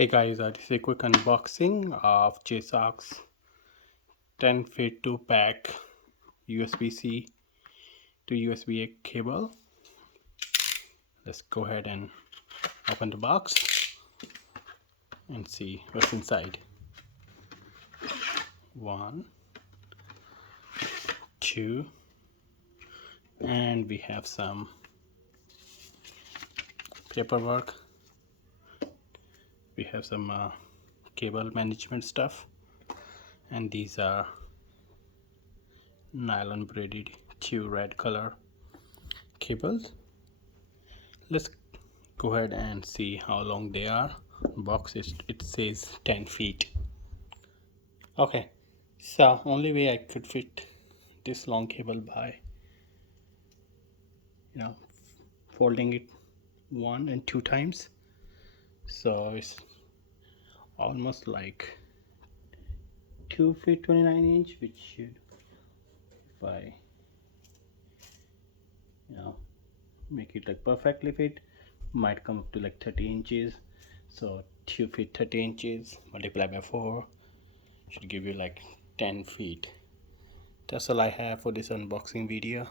Hey guys, this is a quick unboxing of JSAUX 10 feet 2 pack USB-C to USB-A cable. Let's go ahead and open the box and see what's inside. 1, 2, and we have some paperwork. We have some cable management stuff, and these are nylon braided 2 red color cables. Let's go ahead and see how long they are. Box is, it says 10 feet. Okay, so only way I could fit this long cable by folding it 1 and 2 times, so it's almost like 2 feet 29 inch, which should, if I make it like perfectly fit, might come up to like 30 inches. So 2 feet 30 inches multiplied by 4 should give you like 10 feet. That's all I have for this unboxing video.